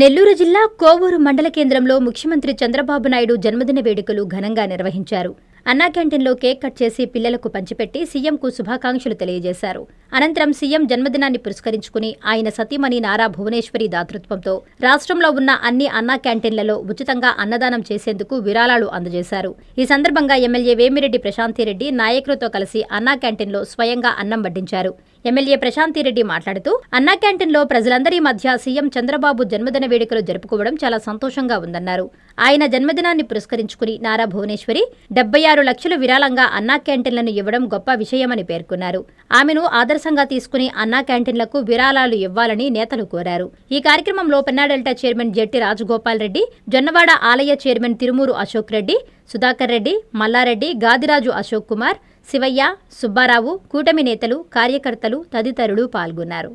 నెల్లూరు జిల్లా కోవూరు మండల కేంద్రంలో ముఖ్యమంత్రి చంద్రబాబు నాయుడు జన్మదిన వేడుకలు ఘనంగా నిర్వహించారు. అన్నా క్యాంటీన్లో కేక్ కట్ చేసి పిల్లలకు పంచిపెట్టి సీఎంకు శుభాకాంక్షలు తెలియజేశారు. అనంతరం సీఎం జన్మదినాన్ని పురస్కరించుకుని ఆయన సతీమణి నారా భువనేశ్వరి దాతృత్వంతో రాష్ట్రంలో ఉన్న అన్ని అన్నా క్యాంటీన్లలో ఉచితంగా అన్నదానం చేసేందుకు విరాళాలు అందజేశారు. ఈ సందర్భంగా ఎమ్మెల్యే వేమిరెడ్డి ప్రశాంతిరెడ్డి నాయకులతో కలిసి అన్నా క్యాంటీన్లో స్వయంగా అన్నం వడ్డించారు. ఎమ్మెల్యే ప్రశాంతిరెడ్డి మాట్లాడుతూ అన్నా క్యాంటీన్లో ప్రజలందరి మధ్య సీఎం చంద్రబాబు జన్మదిన వేడుకలు జరుపుకోవడం చాలా సంతోషంగా ఉందన్నారు. ఆయన జన్మదినాన్ని పురస్కరించుకుని నారా భువనేశ్వరి 76 లక్షలు విరాళంగా అన్నా క్యాంటీన్లను ఇవ్వడం గొప్ప విషయమని పేర్కొన్నారు. ఆమెను ఆదర్శంగా తీసుకుని అన్నా క్యాంటీన్లకు విరాళాలు ఇవ్వాలని నేతలు కోరారు. ఈ కార్యక్రమంలో పెన్నా డెల్టా చైర్మన్ జెట్టి రాజగోపాల్ రెడ్డి, జొన్నవాడ ఆలయ చైర్మన్ తిరుమూరు అశోక్ రెడ్డి, సుధాకర్ రెడ్డి, మల్లారెడ్డి, గాదిరాజు అశోక్ కుమార్, శివయ్య, సుబ్బారావు, కూటమి నేతలు, కార్యకర్తలు తదితరులు పాల్గొన్నారు.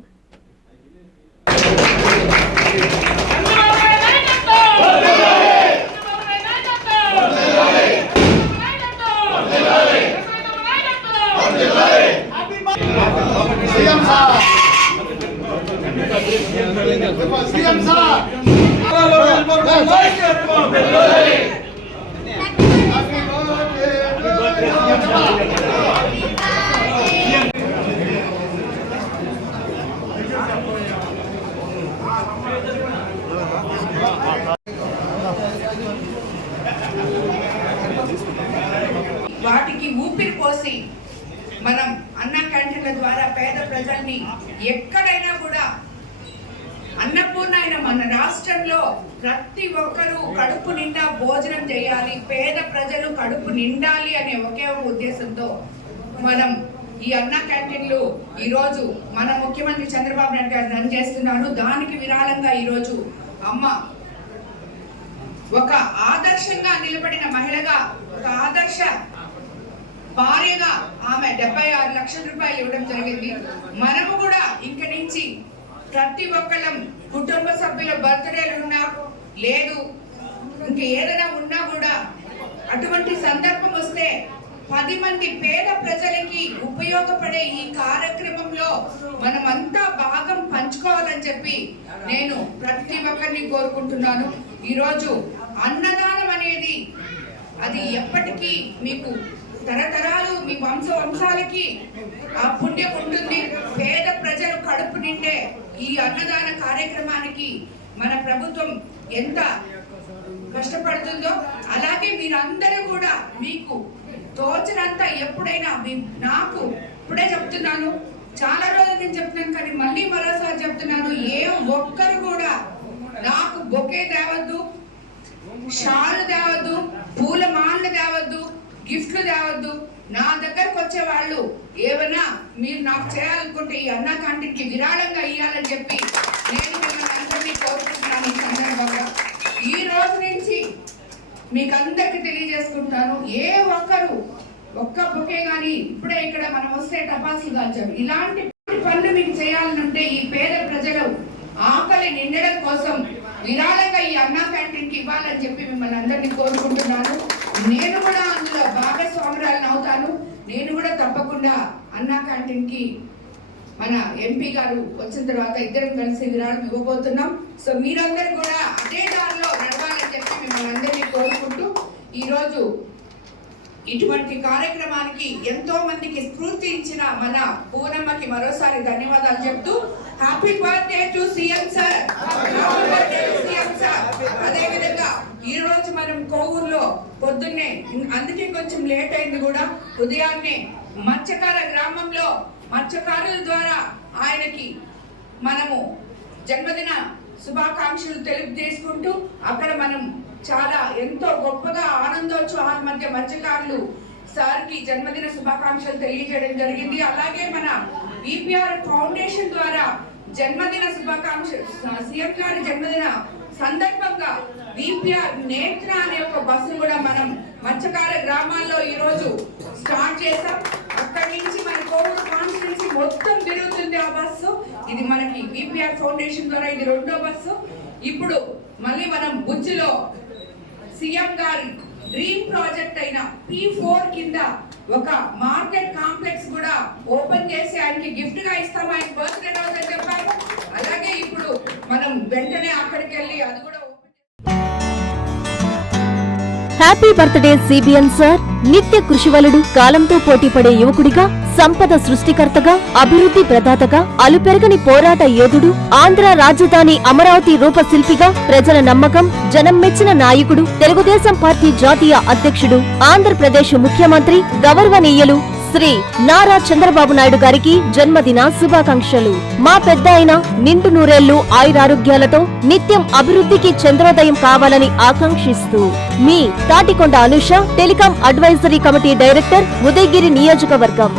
వాటికి ఊపిరి పోసి మనం అన్నా క్యాంటీన్ల ద్వారా పేద ప్రజల్ని ఎక్కడైనా కూడా అన్నపూర్ణ అయిన మన రాష్ట్రంలో ప్రతి ఒక్కరూ కడుపు నిండా భోజనం చేయాలి, పేద ప్రజలు కడుపు నిండాలి అనే ఒకే ఒక ఉద్దేశంతో మనం ఈ అన్నా క్యాంటీన్లు ఈరోజు మన ముఖ్యమంత్రి చంద్రబాబు నాయుడు గారు రన్ చేస్తున్నాను. దానికి విరాళంగా ఈరోజు అమ్మ ఒక ఆదర్శంగా నిలబడిన మహిళగా, ఒక ఆదర్శ భార్యగా ఆమె 76 లక్షల రూపాయలు ఇవ్వడం జరిగింది. మనము కూడా ఇంక నుంచి ప్రతి ఒక్కళ్ళం కుటుంబ సభ్యుల బర్త్డేలు ఉన్నా లేదు ఇంక ఏదైనా ఉన్నా కూడా అటువంటి సందర్భం వస్తే 10 మంది పేద ప్రజలకి ఉపయోగపడే ఈ కార్యక్రమంలో మనమంతా భాగం పంచుకోవాలని చెప్పి నేను ప్రతి ఒక్కరిని కోరుకుంటున్నాను. ఈరోజు అన్నదానం అనేది అది ఎప్పటికీ మీకు తరతరాలు మీ వంశాలకి ఆ పుణ్యం ఉంటుంది. పేద ప్రజలు కడుపు నిండే ఈ అన్నదాన కార్యక్రమానికి మన ప్రభుత్వం ఎంత కష్టపడుతుందో అలాగే మీరందరూ కూడా మీకు తోచినంత ఎప్పుడైనా నాకు ఇప్పుడే చెప్తున్నాను, చాలా రోజులు నేను చెప్తున్నాను కానీ మళ్ళీ మరోసారి చెప్తున్నాను, ఏ ఒక్కరు కూడా నాకు బొకే తేవద్దు, షాలు తేవద్దు, పూల మాలలు తేవద్దు, గిఫ్ట్లు తేవద్దు. నా దగ్గరకు వచ్చే వాళ్ళు ఏమన్నా మీరు నాకు చేయాలనుకుంటే ఈ అన్నా క్యాంటీన్కి విరాళంగా ఇవ్వాలని చెప్పి నేను మిమ్మల్ని అందరినీ కోరుకుంటున్నాను. ఈ సందర్భంగా ఈ రోజు నుంచి మీకు అందరికి తెలియజేసుకుంటున్నాను, ఏ ఒక్కరు ఒక్క బొకే కానీ ఇప్పుడే ఇక్కడ మనం వస్తే టపాసులు కాల్చారు, ఇలాంటి పనులు మీకు చేయాలనుంటే ఈ పేద ప్రజలు ఆకలి నిండడం కోసం విరాళంగా ఈ అన్నా క్యాంటీన్కి ఇవ్వాలని చెప్పి మిమ్మల్ని అందరినీ కోరుకుంటున్నాను. నేను కూడా అందులో భాగస్వామురాలను అవుతాను. నేను కూడా తప్పకుండా అన్నా క్యాంటీన్కి మన ఎంపీ గారు వచ్చిన తర్వాత ఇద్దరం కలిసి విరాళం ఇవ్వబోతున్నాం. సో మీరందరూ కూడా అదే దారిలో నడవాలని చెప్పి మిమ్మల్ని అందరినీ కోరుకుంటూ ఈరోజు ఇటువంటి కార్యక్రమానికి ఎంతో మందికి స్ఫూర్తి ఇచ్చిన మన పూనమ్మకి మరోసారి ధన్యవాదాలు చెప్తూ happy birthday to CM sir. అదే విధంగా ఈ రోజు మనం కోవూరులో పొద్దున్నే, అందుకే కొంచెం లేట్ అయింది కూడా, ఉదయాన్నే మత్స్యకార గ్రామంలో మత్స్యకారుల ద్వారా ఆయనకి మనము జన్మదిన శుభాకాంక్షలు తెలియజేసుకుంటూ అక్కడ మనం చాలా ఎంతో గొప్పగా ఆనందోత్సవాల మధ్య మత్స్యకారులు సార్కి జన్మదిన శుభాకాంక్షలు తెలియజేయడం జరిగింది. అలాగే మన విపిఆర్ ఫౌండేషన్ ద్వారా జన్మదిన శుభాకాంక్షలు, సీఎం గారి జన్మదిన సందర్భంగా విపిఆర్ నేత్ర అనే ఒక బస్సు కూడా మనం మత్స్యకార గ్రామాల్లో ఈరోజు స్టార్ట్ చేసాం. అక్కడి నుంచి మన కోవూరు కాన్స్టిట్యున్సీ మొత్తం తిరుగుతుంది ఆ బస్సు. ఇది మనకి విపిఆర్ ఫౌండేషన్ ద్వారా ఇది 2వ బస్సు. ఇప్పుడు మళ్ళీ మనం బుజ్జిలో సీఎం గారి డ్రీమ్ ప్రాజెక్ట్ అయిన P4 కింద ఒక మార్కెట్ కాంప్లెక్స్ కూడా ఓపెన్ చేసి ఆయనకి గిఫ్ట్ గా ఇస్తాం, ఆయన బర్త్డే రోజు అని చెప్పారు. అలాగే ఇప్పుడు మనం వెంటనే అక్కడికి వెళ్ళి అది కూడా హ్యాపీ బర్త్డే సిబిఎన్ సార్. నిత్య కృషివలుడు, కాలంతో పోటీపడే యువకుడిగా, సంపద సృష్టికర్తగా, అభివృద్ధి ప్రదాతగా, అలుపెరగని పోరాట యోధుడు, ఆంధ్ర రాజధాని అమరావతి రూపశిల్పిగా, ప్రజల నమ్మకం, జనం మెచ్చిన నాయకుడు, తెలుగుదేశం పార్టీ జాతీయ అధ్యక్షుడు, ఆంధ్రప్రదేశ్ ముఖ్యమంత్రి గౌరవనీయులు శ్రీ నారా చంద్రబాబు నాయుడు గారికి జన్మదిన శుభాకాంక్షలు. మా పెద్ద అయిన నిండు నూరేళ్లు ఆయురారోగ్యాలతో నిత్యం అభివృద్ధికి చంద్రోదయం కావాలని ఆకాంక్షిస్తూ మీ Tatikonda Anusha, telecom advisory committee director, Udayagiri నియోజకవర్గం.